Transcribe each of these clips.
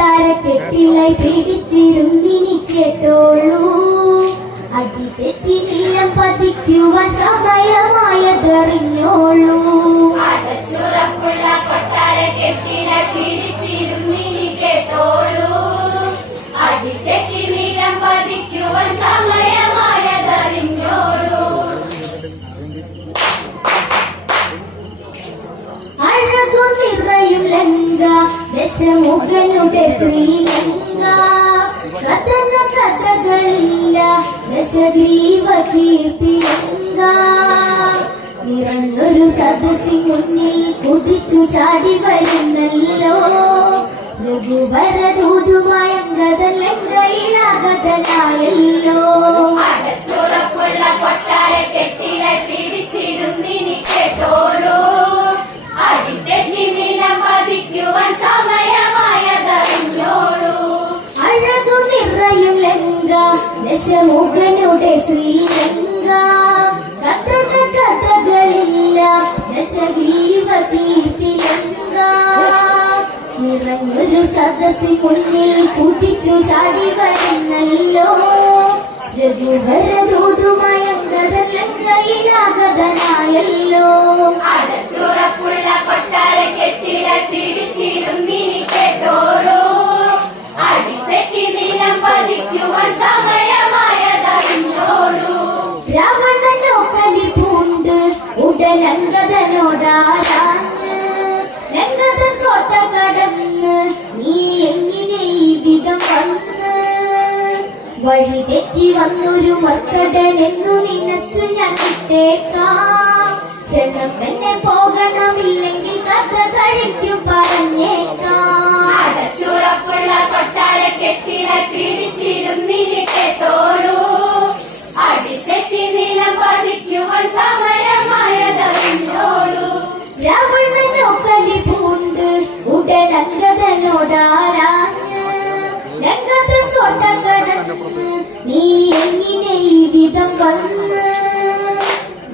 കൊട്ടാര കെട്ടിലായി പിടിച്ചിരുന്നിനി കേട്ടോളൂ. അടി തെറ്റി നീലം പതിക്കുവാൻ സമയമായതറിഞ്ഞോളൂ. അടച്ചുറപ്പുള്ള കൊട്ടാര കെട്ടിലായി പിടിച്ചിരുന്നിനി കേട്ടോളൂ. അടി തെറ്റി നീലം പതിക്കുവാൻ സമയമായതറിഞ്ഞോളൂ. അഴകു നിറയും ലങ്ക ദശമുഖനുടെ ശ്രീലങ്ക. കഥന കഥകളില്ല ദശഗ്രീവ കീർത്തിലങ്ക. നിറഞ്ഞൊരു സദസ്സി മുന്നിൽ കുതിച്ചു ചാടി വരുന്നല്ലോ. രഘുവരദൂതുമായ ലങ്കയിലാഗതനായല്ലോ. അടച്ചുറപ്പുള്ള കൊട്ടാര കെട്ടിലായി പിടിച്ചിരുന്നിനി കേട്ടോളൂ. അടി തെറ്റി നീലം പതിക്കുവാൻ സമയമായതറിഞ്ഞോളൂ. അഴകു നിറയും ലങ്ക ദശമുഖനുടെ ശ്രീലങ്ക. കഥന കഥകളില്ല ദശഗ്രീവ കീർത്തിലങ്ക. നിറഞ്ഞൊരു സദസ്സി മുന്നിൽ കുതിച്ചു ചാടി വരുന്നല്ലോ. രഘുവരദൂതുമായ ലങ്കയിലാഗതനായല്ലോ. അടച്ചുറപ്പുള്ള കൊട്ടാര കെട്ടിലായി പിടിച്ചിരുന്നിനി കേട്ടോളൂ. അടി തെറ്റി നീലം പതിക്കുവാൻ സമയമായതറിഞ്ഞോളൂ. രാവണനോ കലി പൂണ്ട് ഉടലങ്കതനോടാരാഞ്ഞ്. ലങ്കതൻ കോട്ട കടന്ന് നീ എങ്ങനെ ഈ വിധം വന്ന്. വഴി തെറ്റി വന്നൊരു മർക്കടനെന്നു നിനച്ചു ഞാൻ വിട്ടേക്കാം. ക്ഷണം തന്നെ പോകണമില്ലെങ്കിൽ കഥ കഴിക്കും പറഞ്ഞേക്കാം. അടച്ചുറപ്പുള്ള കൊട്ടാര കെട്ടിലായി പിടിച്ചിരുന്നിനി കേട്ടോളൂ. അടി തെറ്റി നീലം പതിക്കുവാൻ സമയമായതറിഞ്ഞോളൂ. രാവണനോ കലി പൂണ്ട് ഉടലങ്കതനോടാരാഞ്ഞ്. ലങ്കതൻ കോട്ട കടന്ന് നീ എങ്ങനെ ഈ വിധം വന്ന്.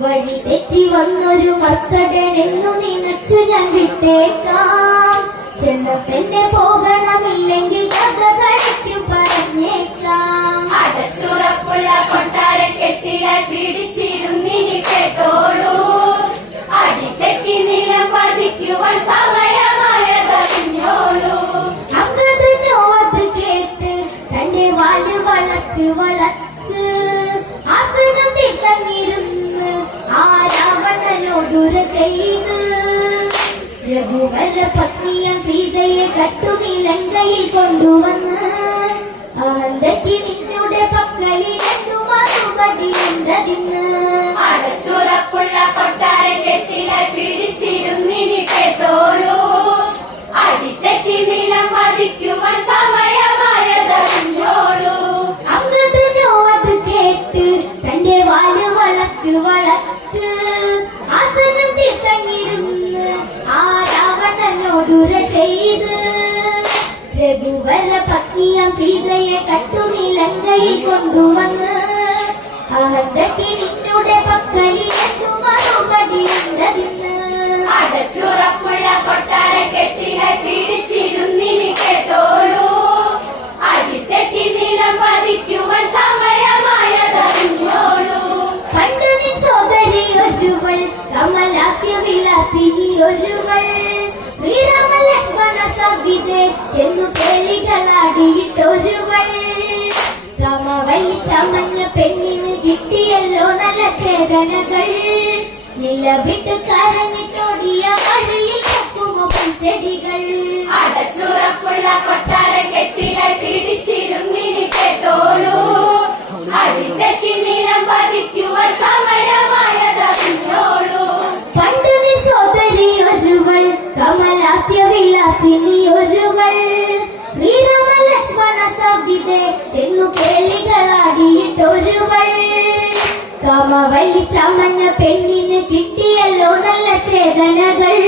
വഴി തെറ്റി വന്നൊരു മർക്കടനെന്നു നിനച്ചു ഞാൻ വിട്ടേക്കാം. ക്ഷണം തന്നെ പോകണമില്ലെങ്കിൽ കഥ കഴിക്കും പറഞ്ഞേക്കാം. അടച്ചുറപ്പുള്ള കൊട്ടാര കെട്ടിലായി പിടിച്ചിരുന്നിനി കേട്ടോളൂ. അടി തെറ്റി നീലം പതിക്കുവാൻ സമയമായതറിഞ്ഞോളൂ. അങ്കദനോ അത് കേട്ട് തന്റെ വാല് വളച്ച് വളച്ച് ആസനം തങ്ങിരുന്ന് ആ രാവണനോടുര ചെയ്ത്. രഘുവര പത്നിയം സീതയെ കട്ടുനി ലങ്കയിൽ കൊണ്ടുവന്ന്. അഹന്തയ്ക്ക് നിന്നുടെ പക്കലിൽ എന്തു മറുപടി ഉണ്ടതിന്ന്. അടച്ചുറപ്പുള്ള കൊട്ടാര കെട്ടിലായി പിടിച്ചിരുന്നിനി കേട്ടോളൂ. അടി തെറ്റി നീലം പതിക്കുവാൻ സമയമായതറിഞ്ഞോളൂ. അങ്കദനോ അത് കേട്ട് തന്റെ വാല് വളച്ച് വളച്ച് ആസനം തങ്ങിരുന്ന് ആ രാവണനോടുര ചെയ്ത്. രഘുവര പത്നിയം സീതയെ കട്ടുനി ലങ്കയിൽ കൊണ്ടുവന്ന്. അഹന്തയ്ക്ക് നിന്നുടെ പക്കലിൽ എന്തു മറുപടി ഉണ്ടതിന്ന്. അടച്ചുറപ്പുള്ള കൊട്ടാര കെട്ടിലായി പിടിച്ചിരുന്നിനി കേട്ടോളൂ. അടി തെറ്റി നീലം പതിക്കുവാൻ സമയമായതറിഞ്ഞോളൂ. പണ്ട് നിൻ സോദരി ഒരുവൾ കമലാസ്യ വിലാസിനി ഒരുവൾ. ശ്രീരാമ ലക്ഷ്മണ സവിതെ ചെന്നു കേളികളാടിയിട്ടൊരുവൾ. കമവല്ലി ചമഞ്ഞ പെണ്ണിന് കിട്ടിയല്ലോ നല്ല ചേതനകൾ. നിലവിട്ട് കരഞ്ഞിട്ടോടിയ വഴിയിൽ പൊക്കുമോ ചെടികൾ. അടച്ചുറപ്പുള്ള കൊട്ടാര കെട്ടിലായി പിടിച്ചിരുന്നിനി കേട്ടോളൂ. അടി തെറ്റി നീലം പതിക്കുവാൻ സമയമായതറിഞ്ഞോളൂ. പണ്ട് നിൻ സോദരി ഒരുവൾ കമലാസ്യ വിലാസിനി ഒരുവൾ. ശ്രീരാമ ലക്ഷ്മണ സവിതെ ചെന്നു കേളികളാടിയിട്ടൊരുവൾ. കമവല്ലി ചമഞ്ഞ പെണ്ണിന് കിട്ടിയല്ലോ നല്ല ചേതനകൾ.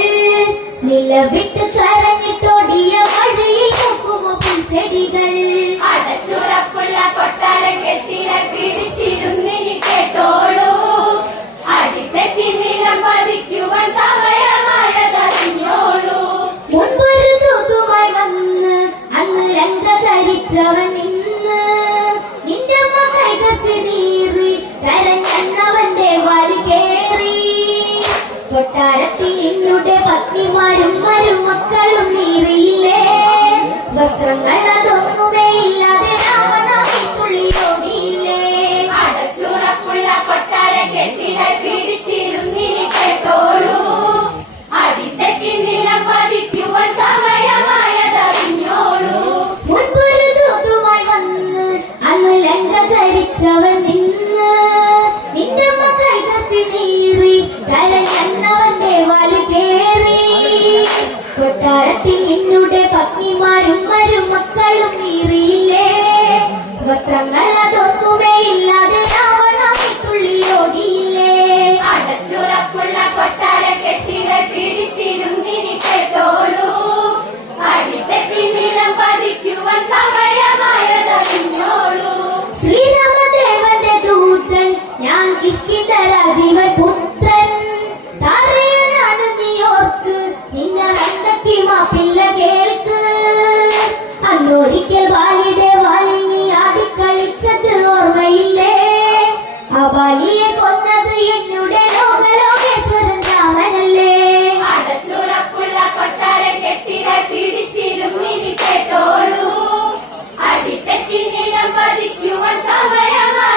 നിലവിട്ട് കരഞ്ഞിട്ടോടിയ വഴിയിൽ പൊക്കുമോ ചെടികൾ. അടച്ചുറപ്പുള്ള കൊട്ടാര കെട്ടിലായി പിടിച്ചിരുന്നിനി കേട്ടോളൂ. അടി തെറ്റി നീലം പതിക്കുവാൻ സമയമായതറിഞ്ഞോളൂ. മുൻപൊരു ദൂതുമായി വന്ന് അന്ന് ധരിച്ചവൻ ഇന്ന് നിന്റെ മകൈകസ് നീറി കരഞ്ഞവന്റെ വാലി കേറി കൊട്ടാരത്തിൽ നിന്നുടെ പത്നിമാരും മരുമക്കളും നീറിയില്ലേ വസ്ത്രങ്ങൾ അതൊന്നുമേ ഇല്ലാതെ രാവണത്തുള്ളിയോടിയില്ലേ അടച്ചുറപ്പുള്ള കൊട്ടാര കെട്ടിട പിടിച്ചിരുന്നിനി കേട്ടോളൂ അടിത്തെറ്റി നിലം പതിക്കുവാൻ സമയമായതറിഞ്ഞോളൂ മുൻപൊരു ദൂതുമായി വന്ന് അന്ന് ലങ്ക ധരിച്ചവൻ നിന്ന് നിന്റെ മകൈകസ് നീറി കരഞ്ഞവന്റെ വാലി കേറി കൊട്ടാരത്തിൽ നിന്നുടെ പത്നിമാരും മരുമക്കളും നീറിയില്ലേ വസ്ത്രങ്ങൾ അതൊന്നുമേ ഇല്ലാതെ രാവണത്തുള്ളിയോടിയില്ലേ അടച്ചുറപ്പുള്ള കൊട്ടാര കെട്ടിട പിടിച്ചിരുന്നിനി കേട്ടോളൂ അടിത്തെറ്റി നിലം പതിക്കുവാൻ സമയമായതറിഞ്ഞോളൂ ശ്രീരാമദേവന്റെ ദൂതൻ ഞാൻ കിഷ്കിന്ധരാജീവൻ പുത്രൻ താരയനാണ് നീ ഓർക്ക് നിങ്ങൾ എന്തൊക്കെ മാപ്പില്ല കേൾക്ക് അന്നൊരിക്കൽ ബാലിയുടെ വാലിൽ നീ ആടിക്കളിച്ചത് ഓർമ്മയില്ലേ ആ ബാലിയെ കൊന്നത് എന്നുടെ ലോകലോകേശ്വരൻ രാമനല്ലേ അടച്ചുറപ്പുള്ള കൊട്ടാര കെട്ടിട പിടിച്ചിരുന്നിനി കേട്ടോളൂ അടിത്തെറ്റി നിലം പതിക്കുവാൻ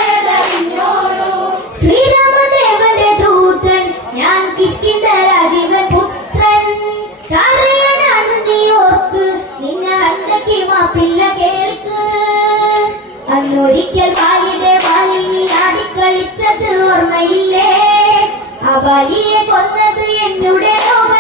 സമയമായതറിഞ്ഞോളൂ ശ്രീരാമദേവന്റെ ദൂതൻ ഞാൻ കിഷ്കിന്ധരാജീവൻ പുത്രൻ താരയനാണ് നീ ഓർക്ക് നിങ്ങൾ എന്തൊക്കെ മാപ്പില്ല കേൾക്ക് അന്നൊരിക്കൽ ബാലിയുടെ വാലിൽ നീ ആടിക്കളിച്ചത് ഓർമ്മയില്ലേ ആ ബാലിയെ കൊന്നത് എന്നുടെ ലോക